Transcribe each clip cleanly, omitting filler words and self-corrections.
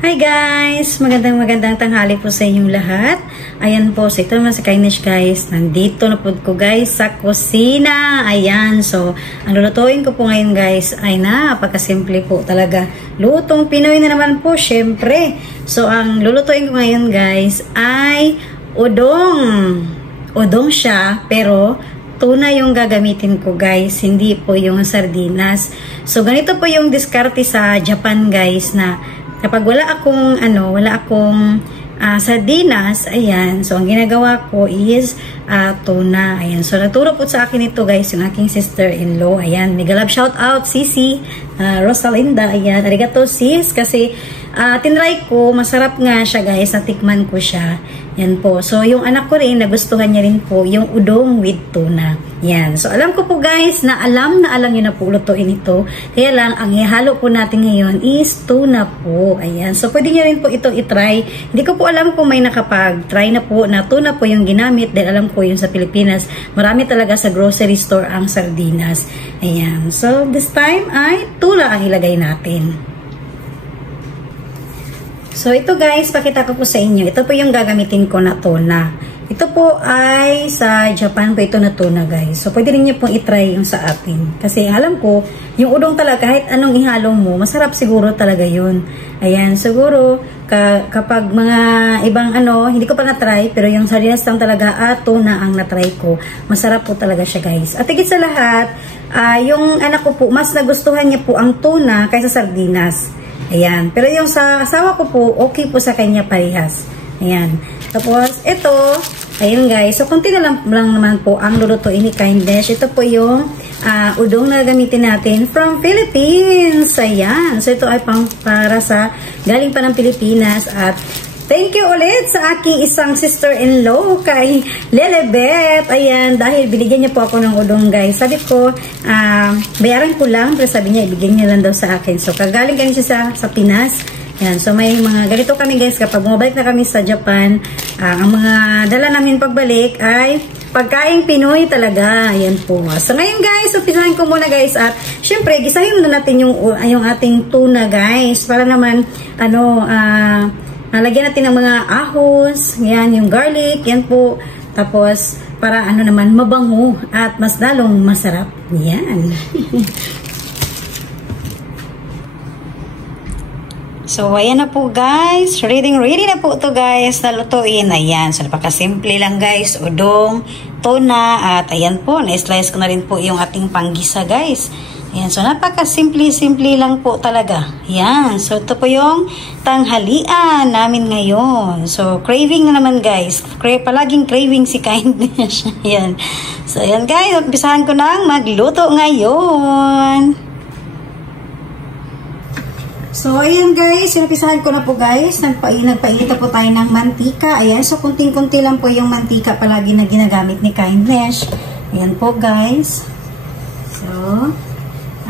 Hi guys! Magandang tanghali po sa inyong lahat. Ayan po, so ito naman si Kindness guys. Nandito na po ko guys sa kusina. Ayan, so ang lulutuin ko po ngayon guys ay napakasimple po talaga. Lutong Pinoy na naman po, syempre. So ang lulutuin ko ngayon guys ay udong. Udong siya, pero tuna yung gagamitin ko guys, hindi po yung sardinas. So ganito po yung diskarte sa Japan guys na kapag wala akong sardinas, ayan, so ang ginagawa ko is tuna, ayan. So nagturo po sa akin ito guys, yung aking sister-in-law, ayan, mega love shout out, Sisi, Rosalinda, ayan, arigato sis, kasi tinry ko, masarap nga siya guys, natikman ko siya, yan po. So yung anak ko rin, nagustuhan niya rin po yung udong with tuna, yan. So alam ko po guys, na alam nyo na po lutuin ito, kaya lang, ang ihalo po natin ngayon is tuna po, ayan. So pwede nyo rin po ito itry, hindi ko po alam kung may nakapag-try na po na tuna po yung ginamit, dahil alam ko yung sa Pilipinas, marami talaga sa grocery store ang sardinas, ayan. So this time ay tuna ang ilagay natin. So, ito guys, pakita ko po sa inyo. Ito po yung gagamitin ko na tuna. Ito po ay sa Japan po ito na tuna guys. So, pwede rin nyo pong itry yung sa atin. Kasi alam ko, yung udong talaga, kahit anong ihalong mo, masarap siguro talaga yun. Ayan, siguro, kapag mga ibang hindi ko pa na-try, pero yung sardinas lang talaga, tuna ang na-try ko. Masarap po talaga siya guys. At higit sa lahat, yung anak ko po, mas nagustuhan niya po ang tuna kaysa sardinas. Ayan. Pero yung sa asawa ko po, okay po sa kanya parehas. Ayan. Tapos, ito, ayun guys. So, konti na lang naman po ang lulutuin ni Kindness. Ito po yung udong na gamitin natin from Philippines. Ayan. So, ito ay para sa galing pa ng Pilipinas. At thank you ulit sa aking isang sister-in-law kay Lelebet. Ayan, dahil binigyan niya po ako ng udong guys. Sabi ko, bayaran ko lang, pero sabi niya, ibigyan niya lang daw sa akin. So, kagaling kami siya sa Pinas. Ayan, so may mga ganito kami guys, kapag bumabalik na kami sa Japan, ang mga dala namin pagbalik ay pagkaing Pinoy talaga. Ayan po. So, ngayon guys, umpisahan ko muna guys at syempre, gisahin muna natin yung ating tuna guys para naman, lagyan natin ng mga ahos, yan, yung garlic, yan po. Tapos, para naman, mabango at mas lalong masarap. Yan. So, ayan na po guys. Ready na po ito guys na lutuin. Ayan. So, napakasimple lang guys. Udong, tuna, at ayan po. Na-slice ko na rin po yung ating panggisa guys. Ayan, so napaka-simple lang po talaga. Ayan, so ito po yung tanghalian namin ngayon. So, craving na naman guys. Palaging craving si Kindness. Ayan. So, ayan guys, umpisahan ko nang magluto ngayon. So, ayan guys, umpisahan ko na po guys. Nagpainit po tayo ng mantika. Ayan, so kunting-kunti lang po yung mantika palagi na ginagamit ni Kindness. Ayan po guys. So,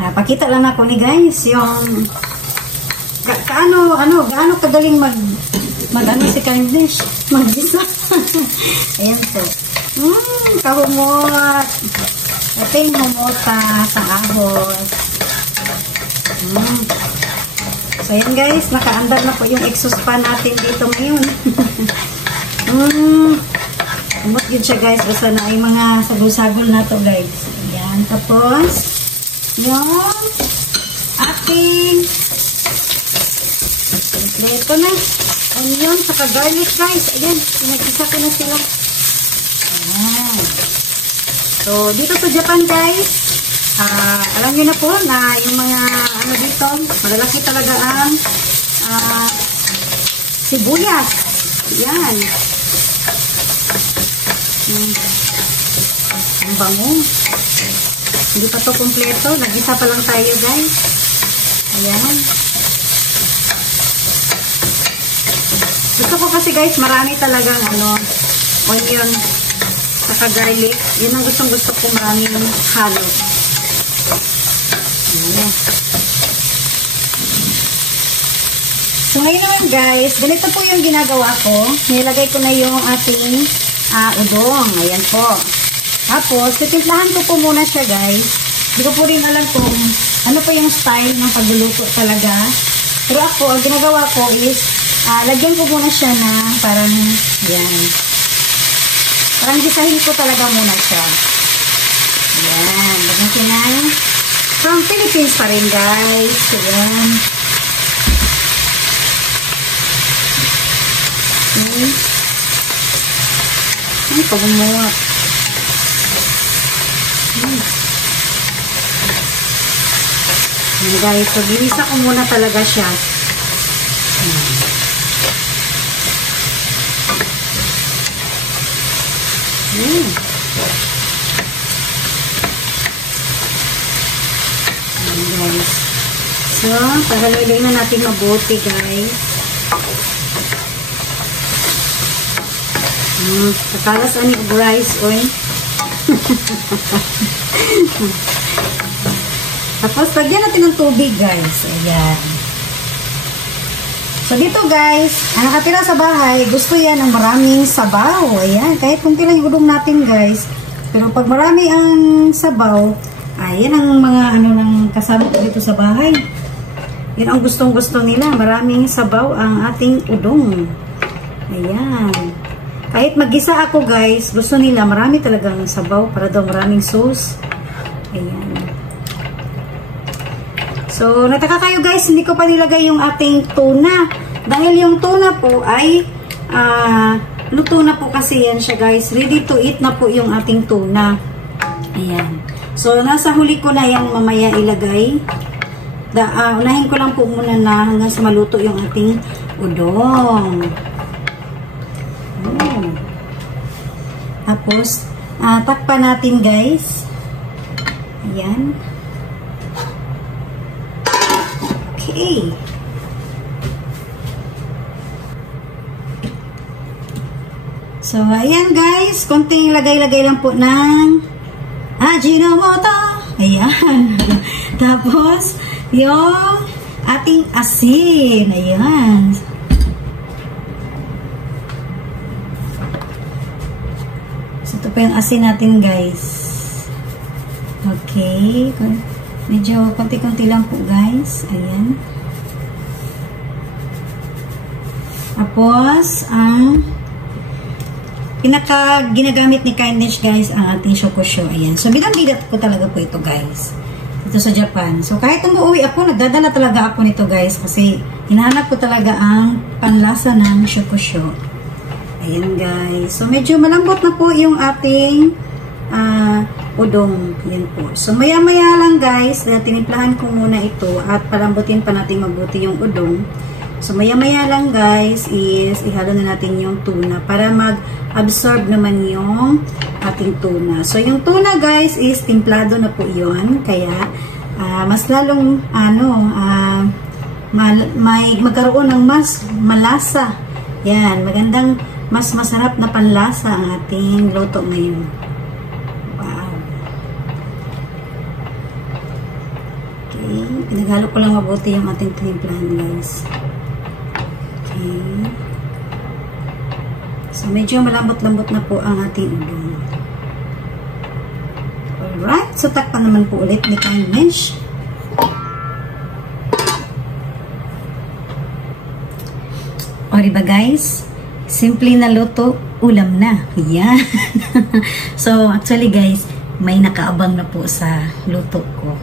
pakita lang ako ni guys yung gaano kagaling si Kindness mag-isa. Ayan po. Kahumot. Ito yung humota sa ahos. So ayan guys, nakaandar na po yung exhaust fan natin dito ngayon. Humot yun siya guys, basta na ay mga sagol-sagol na to guys. Ayan, tapos yung ating kompleto na onion saka garlic guys. Ayan, pinag-isa ko na sila. Ayan. So, dito sa Japan guys, alam nyo na po na yung mga dito, malalaki talaga ang sibuyas. Ayan. Ang bango. Hindi pa to kompleto. Nag-isa pa lang tayo guys. Ayan. Gusto ko kasi guys, marami talagang onion saka garlic. Yan ang gustong-gusto ko, maraming halo. Ayan. So ngayon naman guys, ganito po yung ginagawa ko. Nilagay ko na yung ating udong. Ayan po. Tapos, titimplahan ko po muna siya guys. Hindi ko po rin alam kung ano po yung style ng pagluluto talaga. Pero ako, ang ginagawa ko is, lagyan ko muna siya na parang, yan. Parang gisahin ko talaga muna siya. Yan. Lagyan ko na. From Philippines pa rin, guys. Yan. Okay. Ay, pagumuot. Yan, guys. So, ginisa ko muna talaga siya. Yan. Guys. So, pagaluloy na natin mabuti, guys. Kakalas ani og rice, oy. Tapos, lagyan natin ng tubig, guys. Ayan. So, dito, guys, ang nakatira sa bahay, gusto yan ng maraming sabaw. Ayan. Kahit kung kailan yung udong natin, guys. Pero pag marami ang sabaw, ayan ang mga ng kasama ko dito sa bahay. Yan ang gustong-gusto nila. Maraming sabaw ang ating udong. Ayan. Kahit mag-isa ako, guys, gusto nila marami talagang sabaw para daw maraming sauce. Ayan. So, nataka kayo, guys, hindi ko pa nilagay yung ating tuna. Dahil yung tuna po ay luto na po kasi yan siya, guys. Ready to eat na po yung ating tuna. Ayan. So, nasa huli ko na yung mamaya ilagay. Unahin ko lang po muna na hanggang sa maluto yung ating udong. Tapos, takpan natin, guys. Ayan. Okay. So, ayan, guys. Konting lagay-lagay lang po ng Ajinomoto. Ayan. Tapos, yung ating asin. Ayan. So, ito pa yung asin natin, guys. Okay. Medyo konti-konti lang po, guys. Ayan. Tapos, ginagamit ni Kindness, guys, ang ating shokusho. Ayan. So, bidang-bidat ko talaga po ito, guys. Ito sa Japan. So, kahit umuwi ako, nagdadala talaga ako nito, guys. Kasi, hinahanap ko talaga ang panlasa ng shokusho. Ayan, guys. So, medyo malambot na po yung ating udong. Ayan po. So, maya-maya lang, guys, na tinimplahan ko muna ito at palambutin pa natin mabuti yung udong. So, maya-maya lang, guys, is ihalo na natin yung tuna para mag-absorb naman yung ating tuna. So, yung tuna, guys, is timplado na po yun. Kaya, mas lalong, magkaroon ng mas malasa. Yan, magandang, mas masarap na panlasa ang ating luto ngayon. Wow. Okay, pinaghalo ko lang mabuti yung ating timplahan, guys. Okay. So, medyo malambot-lambot na po ang ating udong. Alright. So, takpan naman po ulit ni Kindness. O, diba, guys? Simple na luto, ulam na. Yan. So, actually, guys, may nakaabang na po sa luto ko.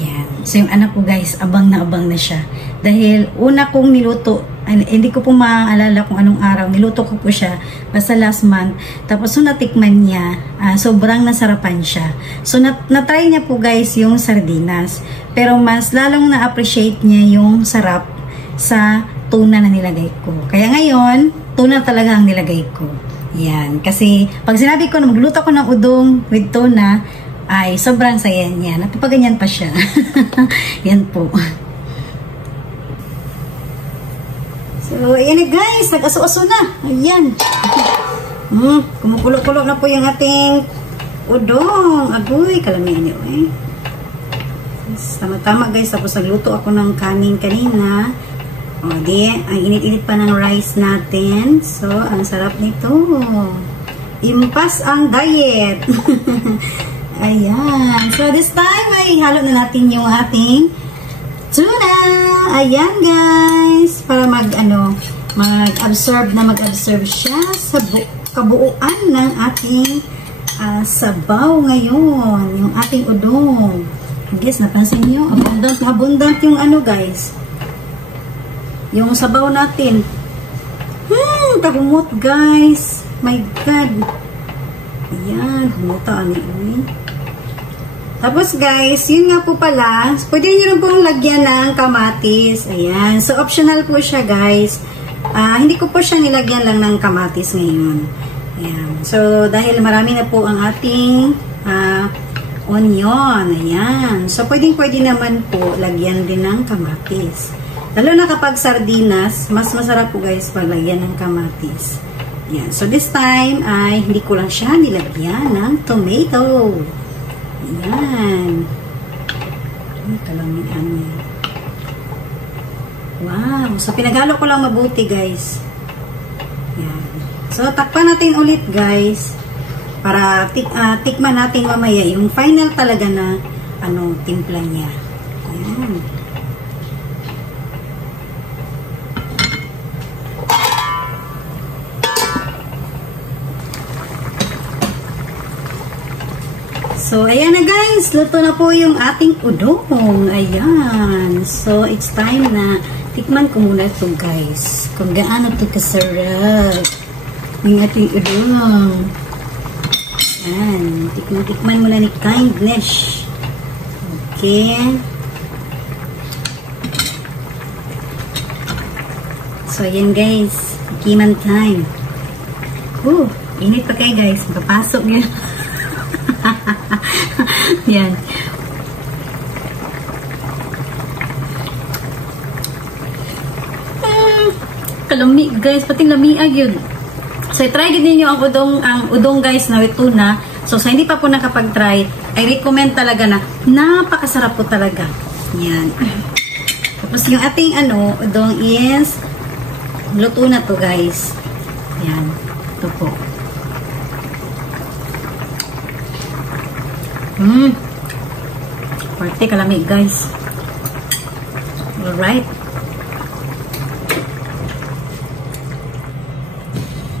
Yan. So, yung anak ko, guys, abang na siya. Dahil, una kong niluto, hindi ko po maaalala kung anong araw, niluto ko po siya, basta last month. Tapos, so, natikman niya, sobrang nasarapan siya. So, natry niya po, guys, yung sardinas. Pero, mas lalong na-appreciate niya yung sarap sa tuna na nilagay ko. Kaya ngayon, tuna talaga ang nilagay ko. Yan. Kasi, pag sinabi ko na magluto ko ng udong with tuna, ay sobrang saya niya. Napapaganyan pa siya. Yan po. So, ayan na, guys. Nag-aso-aso na. Ayan. Kumukulo-kulo na po yung ating udong. Agoy, kalamihan niyo eh. Tama-tama, guys. Tapos nagluto ako ng kanin kanina. O, di, ang init-init pa ng rice natin. So, ang sarap nito. Impas ang diet. Ayan. So, this time, ay halo na natin yung ating tuna. Ayan guys, para mag-absorb siya sa kabuuan ng ating sabaw ngayon, yung ating udong. Guys, napansin niyo, abundant yung guys, yung sabaw natin. Kahumot guys, my god. Ayan, humuta ani. Tapos guys, yun nga po pala, pwede nyo rin pong lagyan ng kamatis. Ayan. So, optional po siya guys. Hindi ko po siya nilagyan lang ng kamatis ngayon. Ayan. So, dahil marami na po ang ating onion. Ayan. So, pwede naman po lagyan din ng kamatis. Lalo na kapag sardinas, mas masarap po guys pag lagyan ng kamatis. Ayan. So, this time ay hindi ko lang siya nilagyan ng tomato. Ayan. Ay, kalamian niya. Wow. So, pinaghalo ko lang mabuti, guys. Ayan. So, takpan natin ulit, guys. Para tikman natin mamaya yung final talaga na timpla niya. Ayan. So, ayan na guys. Luto na po yung ating udong. Ayan. So, it's time na tikman ko muna ito guys. Kung gaano ito kasarap. Yung ating udong. Ayan. Tikman muna ni Kindness. Okay. So, ayan guys. Tikiman time. Init pa kayo guys. Magpapasok yun. Yan. Kalami guys, pati lamiag yun. So try gid niyo ang udong guys na with tuna. So sa hindi pa po nakapag-try, I recommend talaga na napakasarap po talaga. Yan. Tapos yung ating udong is luto na to guys. Yan. Ito po. Parte kalamig guys. Alright.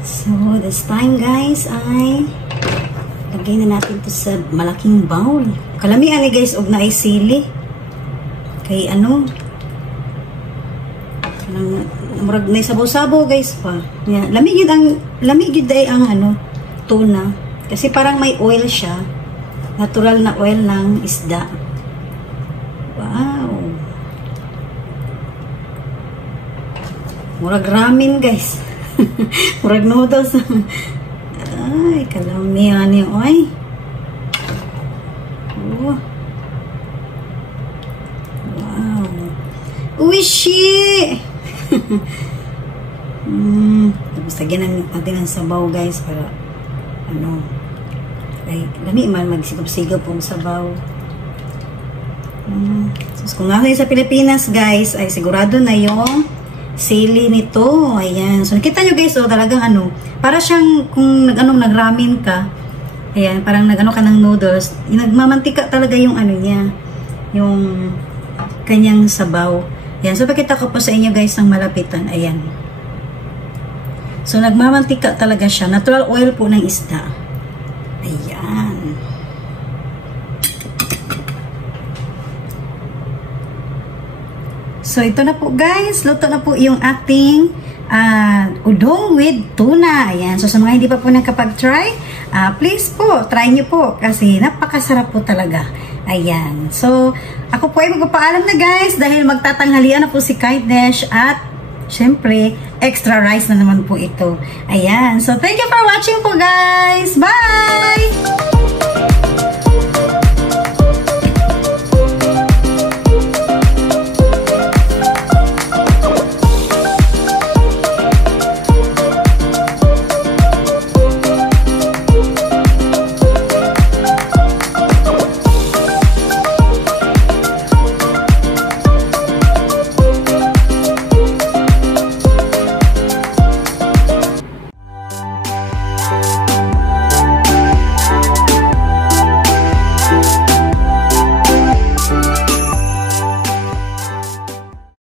So this time guys ay lagay na natin to sa malaking bowl. Kalamian ni guys og naay sili. Kay murag na sabaw-sabaw guys pa. Yeah. Lamig gid ay ang tuna kasi parang may oil siya. Natural na oil ng isda. Wow. Murag ramen guys. Murag noodles. Ay, kalamihan niyo. Ay. Oh. Wow. Uishi! Tapos lagyan natin ng sabaw guys para ay, lami man magsigop-sigop pong sabaw. So, kung nga sa Pilipinas guys, ay sigurado na yung sili nito. Ayan. So, nakita nyo guys, talagang para siyang kung nag-ramen ka, ayan, parang ka ng noodles, nagmamantika talaga yung niya, yung kanyang sabaw. Ayan. So, pakita ko po sa inyo guys ng malapitan. Ayan. So, nagmamantika talaga siya. Natural oil po ng isda. Ayan. So, ito na po guys. Luto na po yung ating udong with tuna. Ayan. So, sa mga hindi pa po nakapag-try, please po, try nyo po. Kasi napakasarap po talaga. Ayan. So, ako po ay magpapaalam na guys dahil magtatanghalian na po si Kindness at syempre, extra rice na naman po ito. Ayan. So, thank you for watching po guys. Bye!